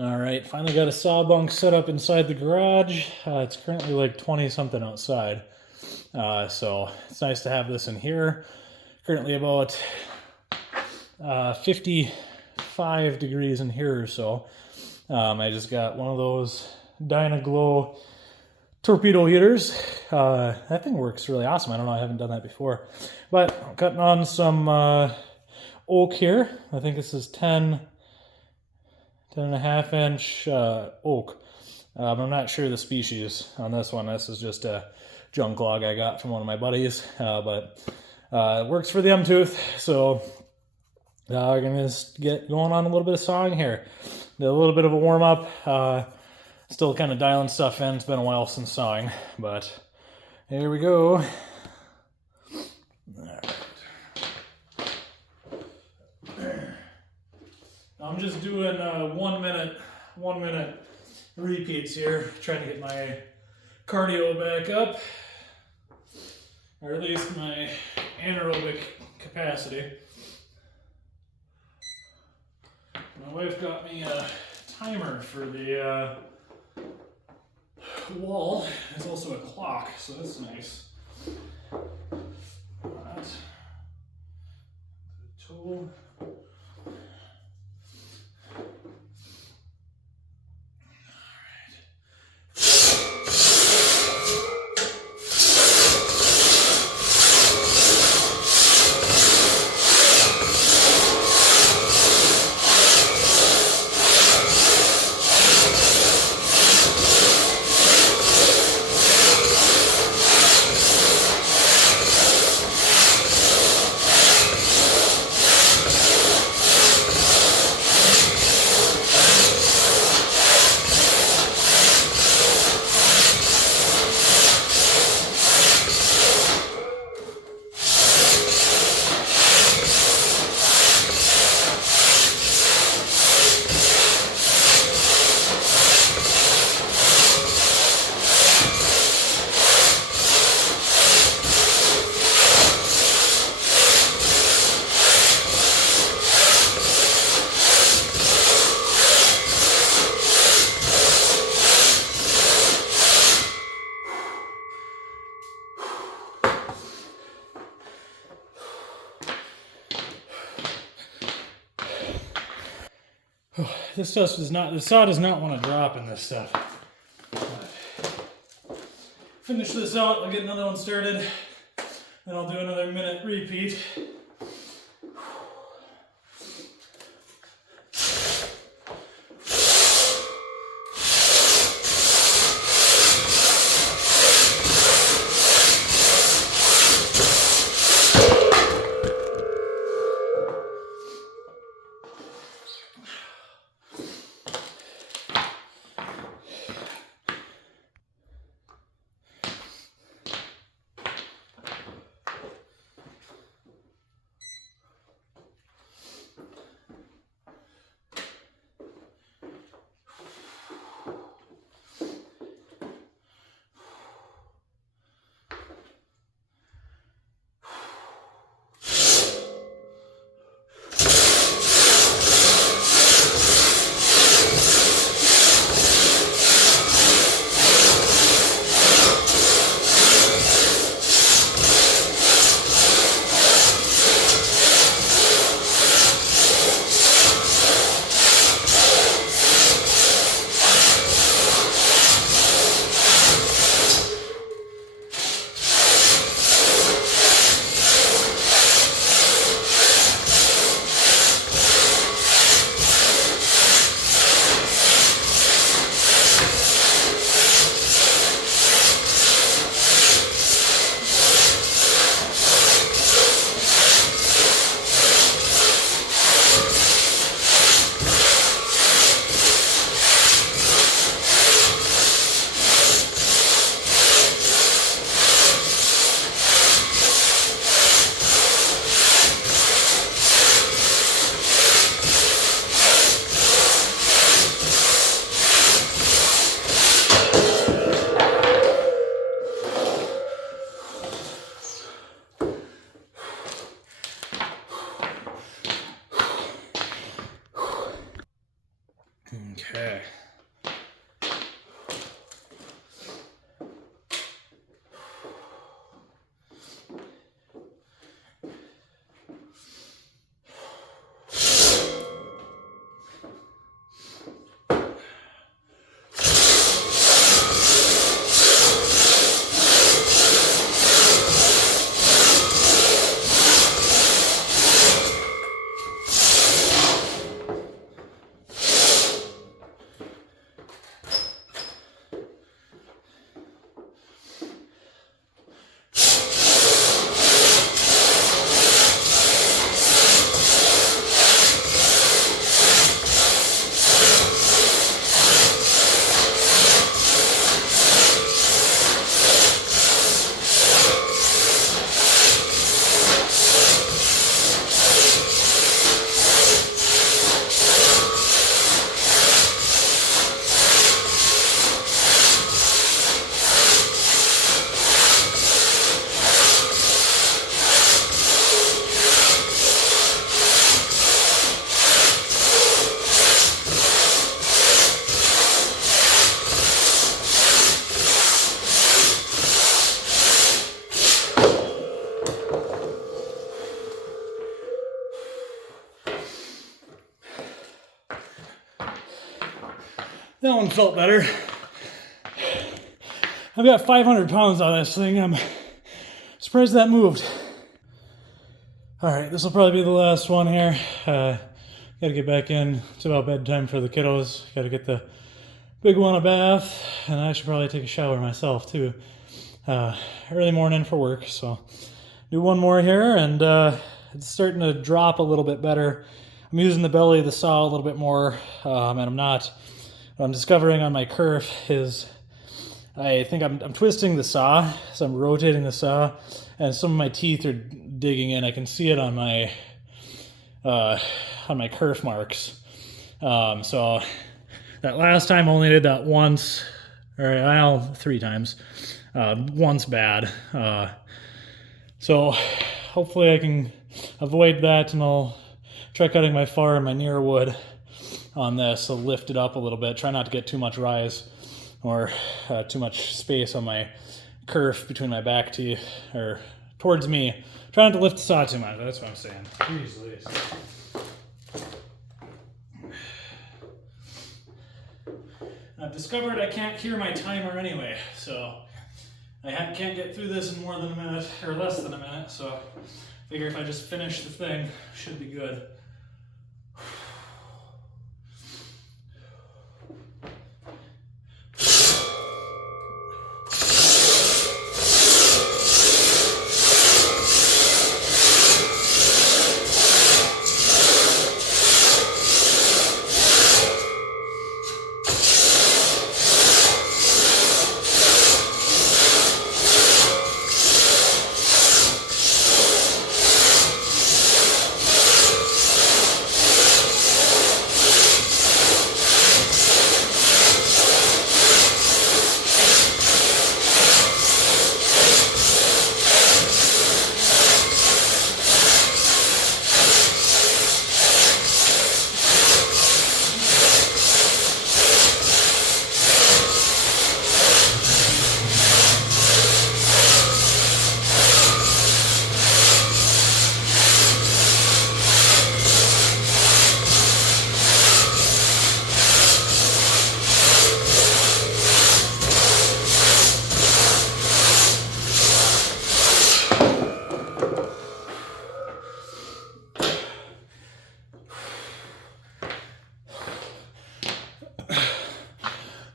All right, finally got a saw bunk set up inside the garage. It's currently like 20 something outside. So it's nice to have this in here. Currently about 55 degrees in here or so. I just got one of those Dynaglow torpedo heaters. That thing works really awesome. I don't know, I haven't done that before. But I'm cutting on some oak here. I think this is 10.5 inch oak. I'm not sure the species on this one. This is just a junk log I got from one of my buddies, but it works for the M tooth. So we're gonna just get going on a little bit of sawing here. Did a little bit of a warm up. Still kind of dialing stuff in. It's been a while since sawing, but here we go. I'm just doing 1 minute repeats here, trying to get my cardio back up, or at least my anaerobic capacity. My wife got me a timer for the wall. It's also a clock, so that's nice. That. The tool. This stuff does not, the saw does not want to drop in this stuff. Finish this out, I'll get another one started, then I'll do another minute repeat. Okay. That one felt better. I've got 500 pounds on this thing. I'm surprised that moved. All right, this will probably be the last one here. Gotta get back in. It's about bedtime for the kiddos. Gotta get the big one a bath, and I should probably take a shower myself too. Early morning for work, so do one more here, and it's starting to drop a little bit better. I'm using the belly of the saw a little bit more, and what I'm discovering on my kerf is I think I'm twisting the saw, so I'm rotating the saw, and some of my teeth are digging in. I can see it on my kerf marks. So that last time I only did that once, or well, 3 times. Once bad. So hopefully I can avoid that, and I'll try cutting my far and my near wood on this. So lift it up a little bit. Try not to get too much rise or too much space on my kerf between my back teeth or towards me. Try not to lift the saw too much. That's what I'm saying. Jeez Louise. I've discovered I can't hear my timer anyway, so I can't get through this in more than a minute, or less than a minute, so I figure if I just finish the thing, should be good.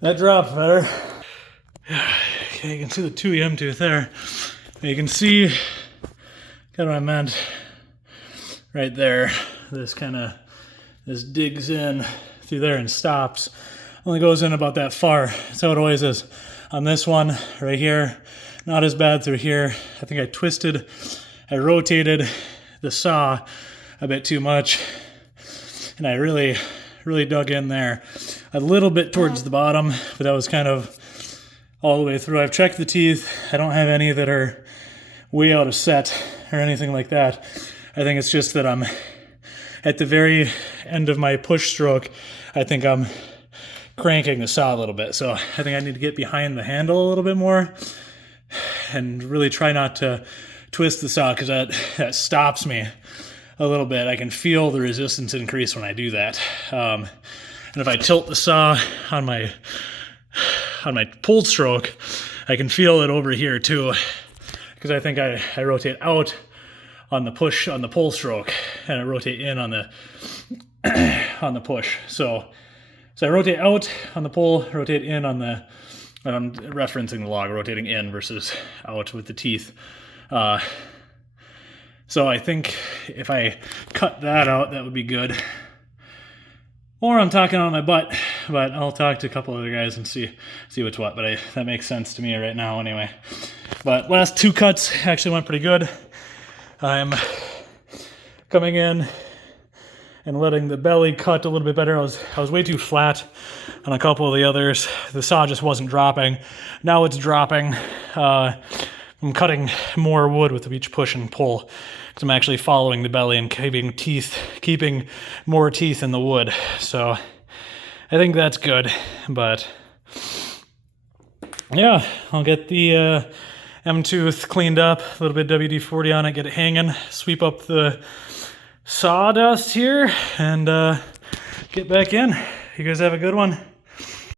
That dropped better. Okay, you can see the Tui M tooth there. You can see kind of what I meant right there. This digs in through there and stops. Only goes in about that far. That's how it always is. On this one right here, not as bad through here. I think I rotated the saw a bit too much, and I really dug in there. A little bit towards the bottom, but that was kind of all the way through. I've checked the teeth. I don't have any that are way out of set or anything like that. I think it's just that I'm at the very end of my push stroke. I think I'm cranking the saw a little bit. So I think I need to get behind the handle a little bit more and really try not to twist the saw, because that stops me a little bit. I can feel the resistance increase when I do that. And if I tilt the saw on my pull stroke, I can feel it over here too, because I think I rotate out on the push on the pull stroke, and I rotate in on the on the push. So I rotate out on the pull, rotate in on the, and I'm referencing the log, rotating in versus out with the teeth. So I think if I cut that out, that would be good. Or I'm talking on my butt, but I'll talk to a couple other guys and see what's what. But that makes sense to me right now anyway. But last 2 cuts actually went pretty good. I'm coming in and letting the belly cut a little bit better. I was way too flat on a couple of the others. The saw just wasn't dropping. Now it's dropping. I'm cutting more wood with each push and pull, because I'm actually following the belly and keeping more teeth in the wood. So I think that's good. But yeah, I'll get the M tooth cleaned up, a little bit WD-40 on it, get it hanging, sweep up the sawdust here, and get back in. You guys have a good one.